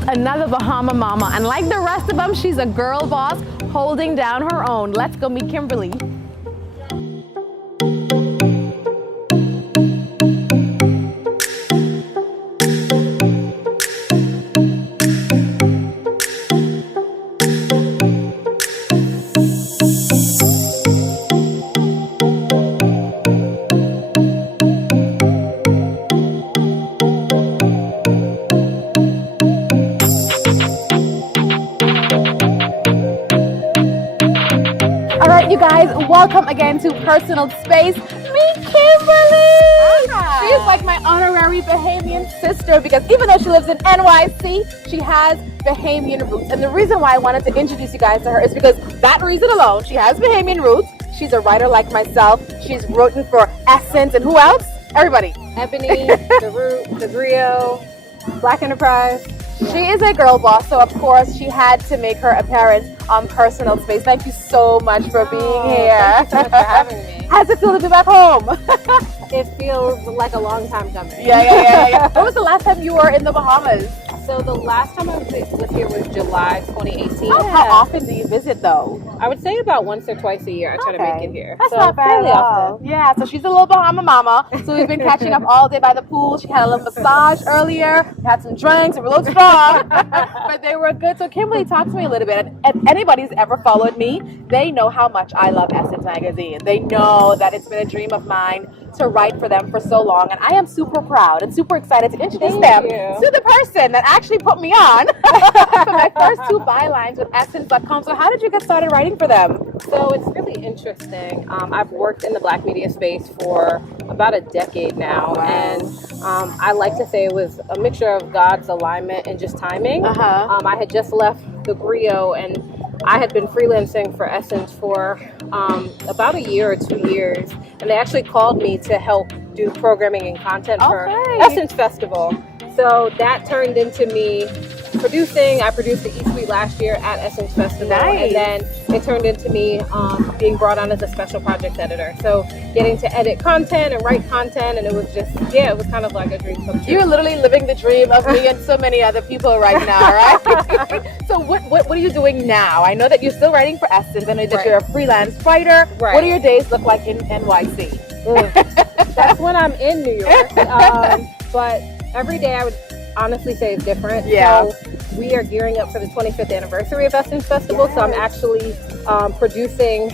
found another Bahama mama, and like the rest of them, she's a girl boss holding down her own. Let's go meet Kimberly. You guys, welcome again to Personal Space. Meet Kimberly! Hi. She is like my honorary Bahamian sister because even though she lives in NYC, she has Bahamian roots. And the reason why I wanted to introduce you guys to her is because that reason alone, she has Bahamian roots. She's a writer like myself. She's written for Essence and who else? Everybody. Ebony, The Root, The Griot, Black Enterprise. She is a girl boss, so of course she had to make her appearance on Personal Space. Thank you so much for being here. Thank you so much for having me. How's it feel to be back home? It feels like a long time coming. Yeah. When was the last time you were in the Bahamas? So the last time I was here was July 2018. Oh, how often do you visit though? I would say about once or twice a year I try to make it here. That's so not bad fairly at all. often. Yeah, so she's a little Bahama mama. So we've been catching up all day by the pool. She had a little massage earlier. We had some drinks. We were a little strong, but they were good. So Kimberly, talk to me a little bit. And if anybody's ever followed me, they know how much I love Essence magazine. They know that it's been a dream of mine to write for them for so long, and I am super proud and super excited to introduce them to the person that actually put me on for my first 2 bylines with Essence.com. So how did you get started writing for them? So it's really interesting. I've worked in the Black media space for about a decade now, and I like to say it was a mixture of God's alignment and just timing. I had just left the Griot, and I had been freelancing for Essence for about a year or 2 years, and they actually called me to help do programming and content for Essence Festival. So that turned into me producing. I produced the E-Suite last year at Essence Festival, and then it turned into me being brought on as a special project editor. So getting to edit content and write content, and it was just, it was kind of like a dream come true. You're literally living the dream of me and so many other people right now, right? So what are you doing now? I know that you're still writing for Essence. I know that you're a freelance writer. What do your days look like in NYC? That's when I'm in New York. But every day I would honestly say is different. So we are gearing up for the 25th anniversary of Essence Festival. So I'm actually producing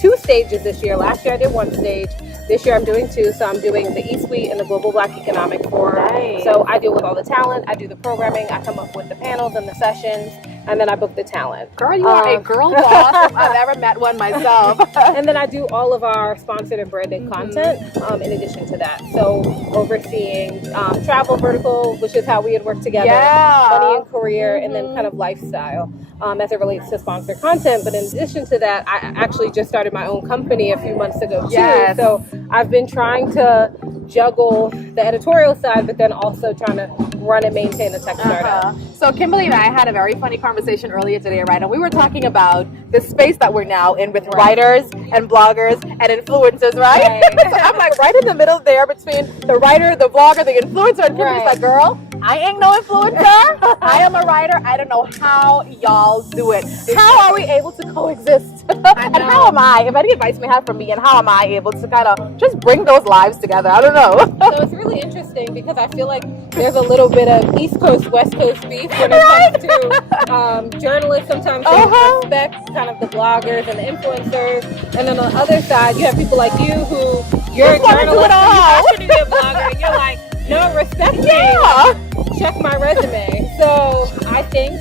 2 stages this year. Last year I did 1 stage. This year I'm doing 2. So I'm doing the E-Suite and the Global Black Economic Forum. So I deal with all the talent. I do the programming. I come up with the panels and the sessions. And then I book the talent. Girl, you are a girl boss. I've never met one myself. And then I do all of our sponsored and branded content in addition to that. So overseeing travel vertical, which is how we had worked together, money and career, and then kind of lifestyle as it relates to sponsored content. But in addition to that, I actually just started my own company a few months ago too. So I've been trying to juggle the editorial side, but then also trying to run and maintain the tech startup. So Kimberly and I had a very funny conversation earlier today, right? And we were talking about the space that we're now in with writers and bloggers and influencers, right? So I'm like right in the middle there between the writer, the blogger, the influencer, and Kimberly's like, girl, I ain't no influencer. I am a writer. I don't know how y'all do it. How are we able to coexist? And how am I, if any advice you may have for me, and how am I able to kind of just bring those lives together? I don't know. So it's really interesting because I feel like there's a little bit of East Coast, West Coast beef when it comes to journalists. Sometimes they respect kind of the bloggers and the influencers. And then on the other side, you have people like you who, you're a journalist, you shouldn't be a blogger, and you're like, no, respect me. Check my resume. So I think,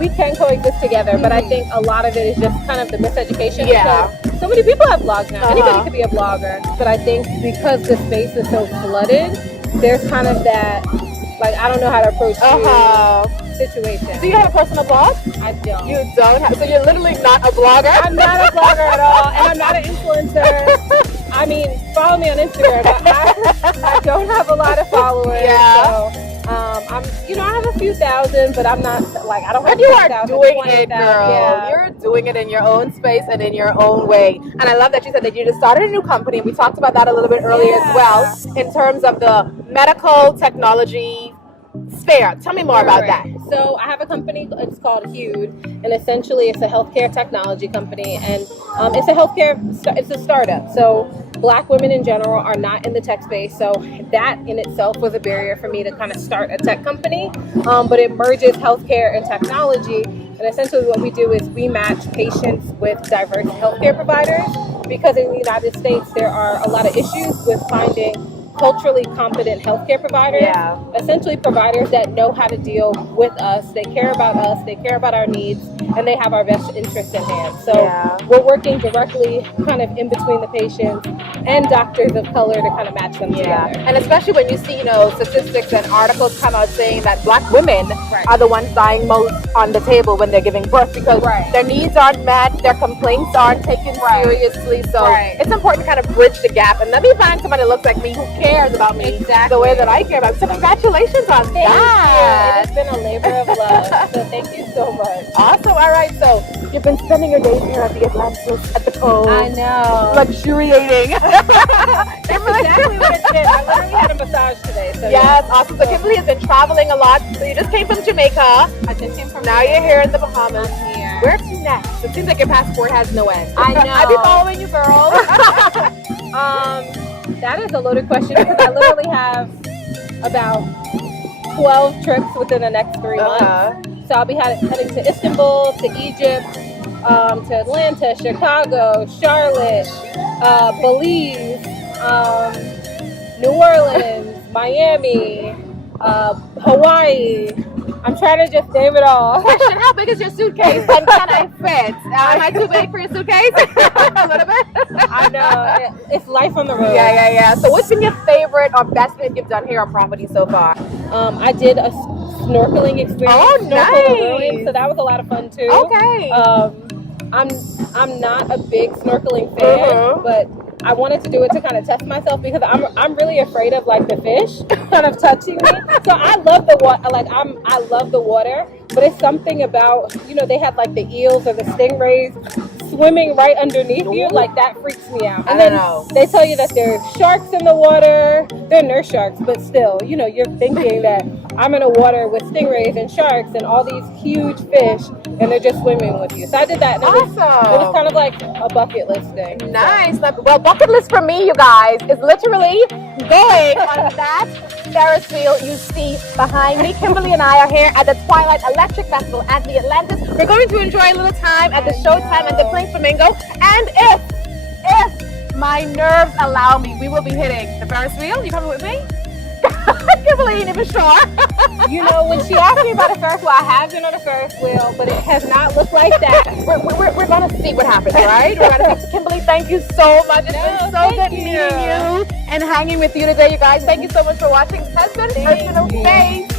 we can coexist together, but I think a lot of it is just kind of the miseducation. So many people have blogs now. Anybody could be a blogger. But I think because the space is so flooded, there's kind of that, like, I don't know how to approach situation. Do you have a personal blog? I don't. You don't have, so you're literally not a blogger? I'm not a blogger at all, and I'm not an influencer. I mean, follow me on Instagram, but I don't have a lot of followers. So I have a few thousand, but I'm not like, I don't have. And you are doing it, girl. You're doing it in your own space and in your own way. And I love that you said that you just started a new company, and we talked about that a little bit earlier as well, in terms of the medical technology sphere. Tell me more about that. So I have a company, it's called Hued, and essentially it's a healthcare technology company, and it's a startup. So Black women in general are not in the tech space, so that in itself was a barrier for me to kind of start a tech company, but it merges healthcare and technology, and essentially what we do is we match patients with diverse healthcare providers, because in the United States there are a lot of issues with finding culturally competent healthcare providers, essentially providers that know how to deal with us, they care about us, they care about our needs, and they have our best interest in hand. So we're working directly kind of in between the patients and doctors of color to kind of match them together. And especially when you see, statistics and articles come out saying that Black women are the ones dying most on the table when they're giving birth, because their needs aren't met, their complaints aren't taken seriously. So it's important to kind of bridge the gap, and let me find somebody that looks like me who cares about me the way that I care about. So congratulations on that. It has been a labor of love. So thank you so much. Awesome. All right. So you've been spending your days here at the Atlantis at the cove. I know. Luxuriating. That's exactly what it's been. I literally had a massage today. So yes. Awesome. So Kimberly has been traveling a lot. So you just came from Jamaica. I just came from Now you're here in the Bahamas. I'm here. Where to next? It seems like your passport has no end. I know. I'll be following you, girl. That is a loaded question, because I literally have about 12 trips within the next 3 months. So I'll be heading to Istanbul, to Egypt, to Atlanta, Chicago, Charlotte, Belize, New Orleans, Miami, Hawaii. I'm trying to just name it all. Question: how big is your suitcase, and can I fit? Am I too big for your suitcase? A little bit. I know. It's life on the road. Yeah. So what's been your favorite or best thing you've done here on property so far? I did a snorkeling experience. Oh, nice. So that was a lot of fun too. Okay. I'm not a big snorkeling fan, but I wanted to do it to kind of test myself, because I'm really afraid of like the fish kind of touching me. So I love the water. I love the water, but it's something about, they have like the eels or the stingrays swimming right underneath you. Like that freaks me out. And then they tell you that there's sharks in the water. They're nurse sharks, but still, you're thinking that I'm in a water with stingrays and sharks and all these huge fish, and they're just swimming with you. So I did that. And it was kind of like a bucket list thing. Nice. Well, bucket list for me, you guys, is literally going on that Ferris wheel you see behind me. Kimberly and I are here at the Twilight Electric Festival at the Atlantis. We're going to enjoy a little time at the showtime at the Pink Flamingo, and if my nerves allow me, we will be hitting the Ferris wheel. You coming with me? Kimberly ain't even sure. When she asked me about a Ferris wheel, I have been on a Ferris wheel, but it has not looked like that. We're going to see what happens, right? We're going to see. Kimberly, thank you so much. It's been so good meeting you and hanging with you today, you guys. Thank you so much for watching. This has been Personal Space.